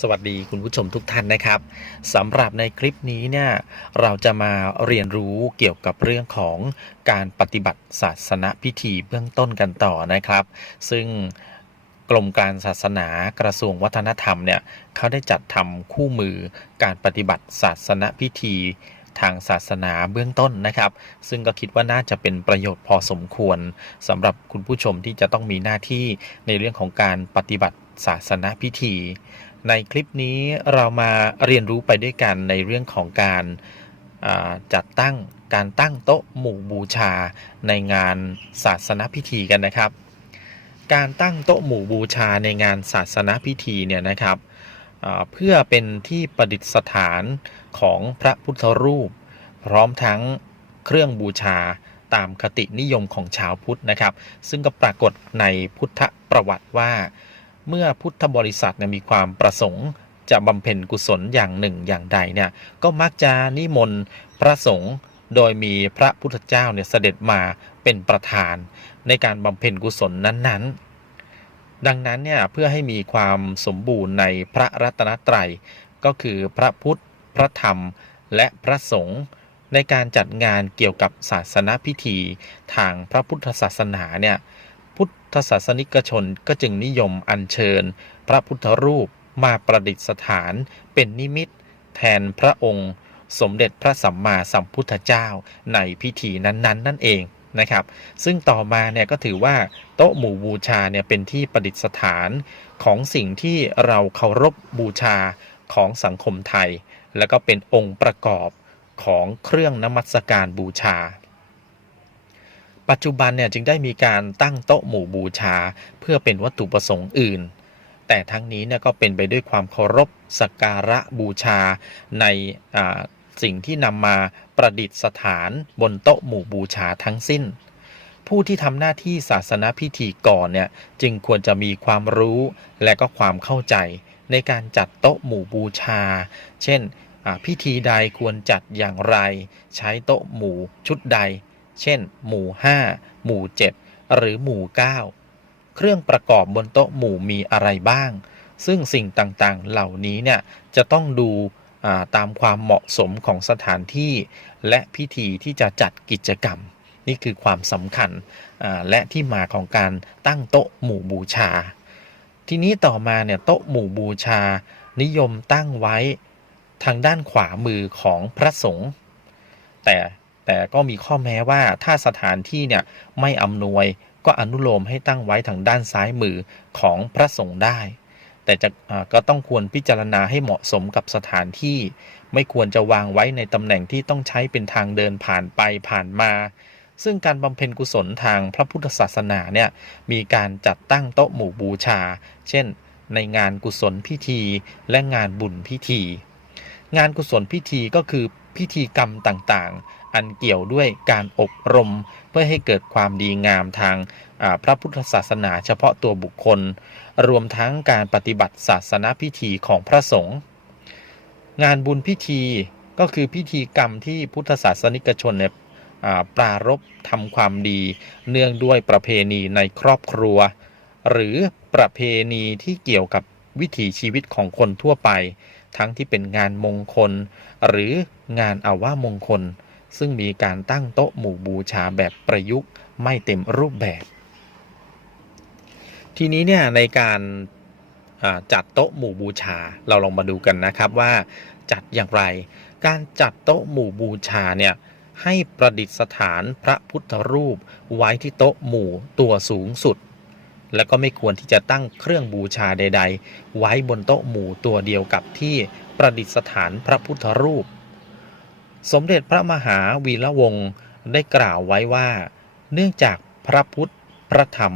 สวัสดีคุณผู้ชมทุกท่านนะครับสำหรับในคลิปนี้เนี่ยเราจะมาเรียนรู้เกี่ยวกับเรื่องของการปฏิบัติศาสนพิธีเบื้องต้นกันต่อนะครับ ซึ่งกรมการศาสนากระทรวงวัฒนธรรมเนี่ยเขาได้จัดทำคู่มือการปฏิบัติศาสนพิธีทางศาสนาเบื้องต้นนะครับ ซึ่งก็คิดว่าน่าจะเป็นประโยชน์พอสมควรสำหรับคุณผู้ชมที่จะต้องมีหน้าที่ในเรื่องของการปฏิบัติศาสนพิธี ในคลิปนี้เรามาเรียนรู้ไปด้วยกันในเรื่องของการาจัดตั้งการตั้งโต๊ะหมู่บูชาในงานศาสนพิธีกันนะครับ การตั้งโต๊ะหมู่บูชาในงานศาสนพิธีเนี่ยนะครับเพื่อเป็นที่ประดิษฐานของพระพุทธรูป พร้อมทั้งเครื่องบูชาตามคตินิยมของชาวพุทธนะครับ ซึ่งก็ปรากฏในพุทธประวัติว่า เมื่อพุทธบริษัทเนี่ยมีความประสงค์ จะบำเพ็ญกุศลอย่างหนึ่งอย่างใดเนี่ยก็มักจะนิมนต์พระสงฆ์โดยมีพระพุทธเจ้าเนี่ยเสด็จมาเป็นประธาน ในการบำเพ็ญกุศลนั้นๆดังนั้นเนี่ยเพื่อให้มีความสมบูรณ์ในพระรัตนตรัย ก็คือพระพุทธ พระธรรม และพระสงฆ์ในการจัดงานเกี่ยวกับศาสนพิธี ทางพระพุทธศาสนาเนี่ย พุทธศาสนิกชนก็จึงนิยมอัญเชิญ พระพุทธรูปมาประดิษฐานเป็นนิมิต แทนพระองค์ สมเด็จพระสัมมาสัมพุทธเจ้าในพิธีนั้นๆนั่นเองนะครับ ซึ่งต่อมาเนี่ยก็ถือว่าโต๊ะหมู่บูชาเนี่ยเป็นที่ประดิษฐานของสิ่งที่เราเคารพบูชาของสังคมไทย แล้วก็เป็นองค์ประกอบของเครื่องนมัสการบูชา ปัจจุบันเนี่ยจึงได้มีการตั้งโต๊ะหมู่บูชา เพื่อเป็นวัตถุประสงค์อื่น แต่ทั้งนี้เนี่ยก็เป็นไปด้วยความเคารพสักการะบูชาในสิ่งที่นำมาประดิษฐานบนโต๊ะหมู่บูชาทั้งสิ้น ผู้ที่ทำหน้าที่ศาสนาพิธีก่อนเนี่ยจึงควรจะมีความรู้และก็ความเข้าใจ ในการจัดโต๊ะหมู่บูชา เช่นพิธีใดควรจัดอย่างไร ใช้โต๊ะหมู่ชุดใด เช่น หมู่ 5 หมู่ 7 หรือหมู่ 9 เครื่องประกอบบนโต๊ะหมู่มีอะไรบ้าง ซึ่งสิ่งต่างๆ เหล่านี้เนี่ยจะต้องดูอ่าตามความเหมาะสมของสถานที่ และพิธีที่จะจัดกิจกรรม นี่คือความสำคัญและที่มาของการตั้งโต๊ะหมู่บูชา ทีนี้ต่อมาเนี่ยโต๊ะหมู่บูชา นิยมตั้งไว้ทางด้านขวามือของพระสงฆ์แต่ แต่ก็มีข้อแม้ว่าถ้าสถานที่เนี่ยไม่อำนวยก็อนุโลมให้ตั้งไว้ทางด้านซ้ายมือของพระสงฆ์ได้ แต่จะก็ต้องควรพิจารณาให้เหมาะสมกับสถานที่ ไม่ควรจะวางไว้ในตำแหน่งที่ต้องใช้เป็นทางเดินผ่านไปผ่านมา ซึ่งการบำเพ็ญกุศลทางพระพุทธศาสนาเนี่ยมีการจัดตั้งโต๊ะหมู่บูชา เช่น ในงานกุศลพิธีและงานบุญพิธี งานกุศลพิธีก็คือพิธีกรรมต่างๆ อันเกี่ยวด้วยการอบรม เพื่อให้เกิดความดีงามทางพระพุทธศาสนาเฉพาะตัวบุคคล รวมทั้งการปฏิบัติศาสนพิธีของพระสงฆ์งานบุญพิธีก็คือพิธีกรรมที่พุทธศาสนิกชนเนี่ยปรารบทำความดี เนื่องด้วยประเพณีในครอบครัว หรือประเพณีที่เกี่ยวกับวิถีชีวิตของคนทั่วไป ทั้งที่เป็นงานมงคล หรืองานอาว่ามงคล ซึ่งมีการตั้งโต๊ะหมู่บูชาแบบประยุกต์ไม่เต็มรูปแบบ ทีนี้เนี่ยในการจัดโต๊ะหมู่บูชาเราลองมาดูกันนะครับว่าจัดอย่างไร การจัดโต๊ะหมู่บูชาเนี่ยให้ประดิษฐานพระพุทธรูปไว้ที่โต๊ะหมู่ตัวสูงสุด แล้วก็ไม่ควรที่จะตั้งเครื่องบูชาใด ๆ ไว้บนโต๊ะหมู่ตัวเดียวกับที่ประดิษฐานพระพุทธรูป สมเด็จพระมหาวีระวงศ์ได้กล่าวไว้ว่า เนื่องจากพระพุทธ พระธรรม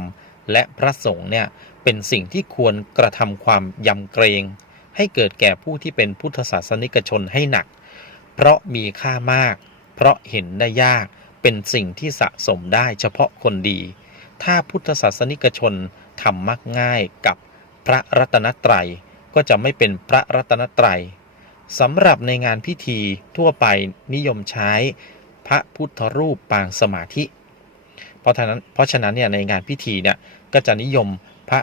และพระสงฆ์เนี่ยเป็นสิ่งที่ควรกระทำความยำเกรง ให้เกิดแก่ผู้ที่เป็นพุทธศาสนิกชนให้หนัก เพราะมีค่ามาก เพราะเห็นได้ยากเป็นสิ่งที่สะสมได้เฉพาะคนดี ถ้าพุทธศาสนิกชนทำมักง่ายกับพระรัตนตรัยก็จะไม่เป็นพระรัตนตรัย สำหรับในงานพิธีทั่วไปนิยมใช้พระพุทธรูปปางสมาธิ เพราะฉะนั้นเพราะฉะนั้นเนี่ยในงานพิธีเนี่ยก็จะนิยมพระ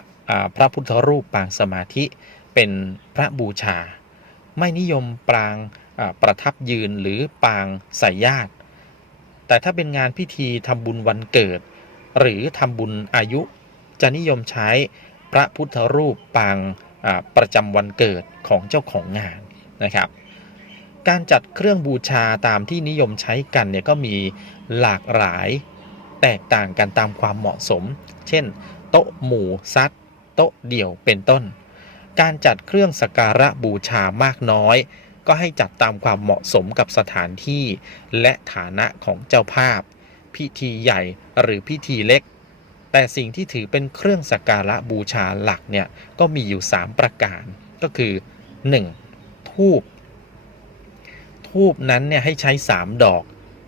พระพุทธรูปปางสมาธิเป็นพระบูชา ไม่นิยมปรางประทับยืนหรือปางใส่ญาติ แต่ถ้าเป็นงานพิธีทำบุญวันเกิด หรือทำบุญอายุ จะนิยมใช้พระพุทธรูปปางประจำวันเกิดของเจ้าของงาน นะครับ การจัดเครื่องบูชาตามที่นิยมใช้กันเนี่ยก็มีหลากหลายแตกต่างกันตามความเหมาะสม เช่น โต๊ะหมู่ซัดโต๊ะเดี่ยวเป็นต้น การจัดเครื่องสักการะบูชามากน้อย ก็ให้จัดตามความเหมาะสมกับสถานที่และฐานะของเจ้าภาพ พิธีใหญ่หรือพิธีเล็ก แต่สิ่งที่ถือเป็นเครื่องสักการะบูชาหลักเนี่ยก็มีอยู่ 3 ประการก็คือ 1. ทูบทูบนั้นเนี่ยให้ใช้3ดอก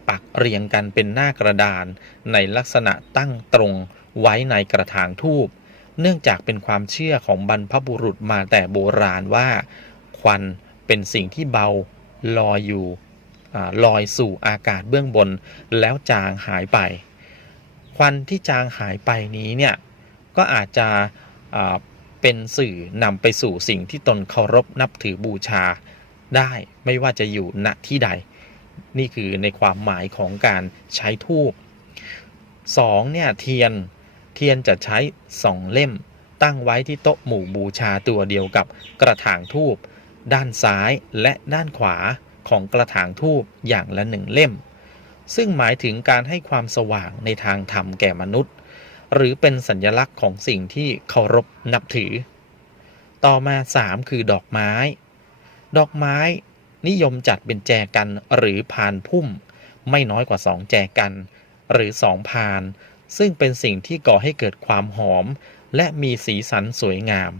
ปักเรียงกันเป็นหน้ากระดาน ในลักษณะตั้งตรงไว้ในกระถางทูบเนื่องจากเป็นความเชื่อของบรรพบุรุษมาแต่โบราณว่า ควันเป็นสิ่งที่เบาลอยอยู่อลอยสู่อากาศเบื้องบน แล้วจางหายไป ควันที่จางหายไปนี้เนี่ยก็อาจจะ เป็นสื่อนำไปสู่สิ่งที่ตนเคารพนับถือบูชาได้ไม่ว่าจะอยู่ณที่ใด นี่คือในความหมายของการใช้ทูบ 2. เนี่ยเทียนเทียนจะใช้2เล่ม ตั้งไว้ที่โต๊ะหมู่บูชาตัวเดียวกับกระถางทูบด้านซ้ายและด้านขวาของกระถางทูบอย่างละหนึ่งเล่ม ซึ่งหมายถึงการให้ความสว่างในทางธรรมแก่มนุษย์ หรือเป็นสัญลักษณ์ของสิ่งที่เคารพนับถือ ต่อมา 3 คือดอกไม้ ดอกไม้นิยมจัดเป็นแจกันหรือพานพุ่ม ไม่น้อยกว่า 2 แจกัน หรือ 2 พาน ซึ่งเป็นสิ่งที่ก่อให้เกิดความหอม และมีสีสันสวยงาม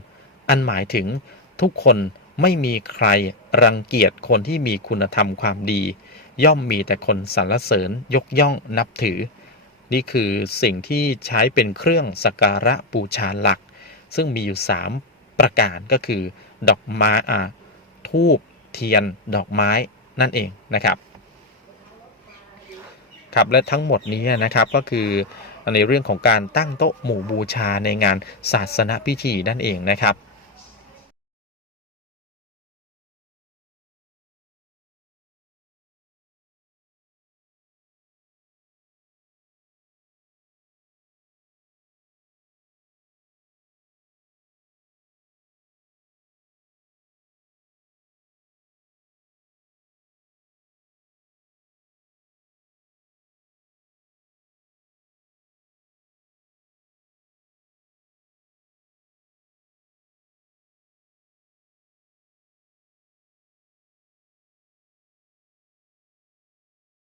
อันหมายถึงทุกคนไม่มีใครรังเกียจคนที่มีคุณธรรมความดี ย่อมมีแต่คนสรรเสริญยกย่องนับถือ นี่คือสิ่งที่ใช้เป็นเครื่องสักการะบูชาหลัก ซึ่งมีอยู่ 3 ประการก็คือ ดอกไม้อ่าทูบเทียนดอกไม้นั่นเองนะครับครับและทั้งหมดนี้นะครับก็คือในเรื่องของการตั้งโต๊ะหมู่บูชาในงานศาสนพิธีนั่นเองนะครับ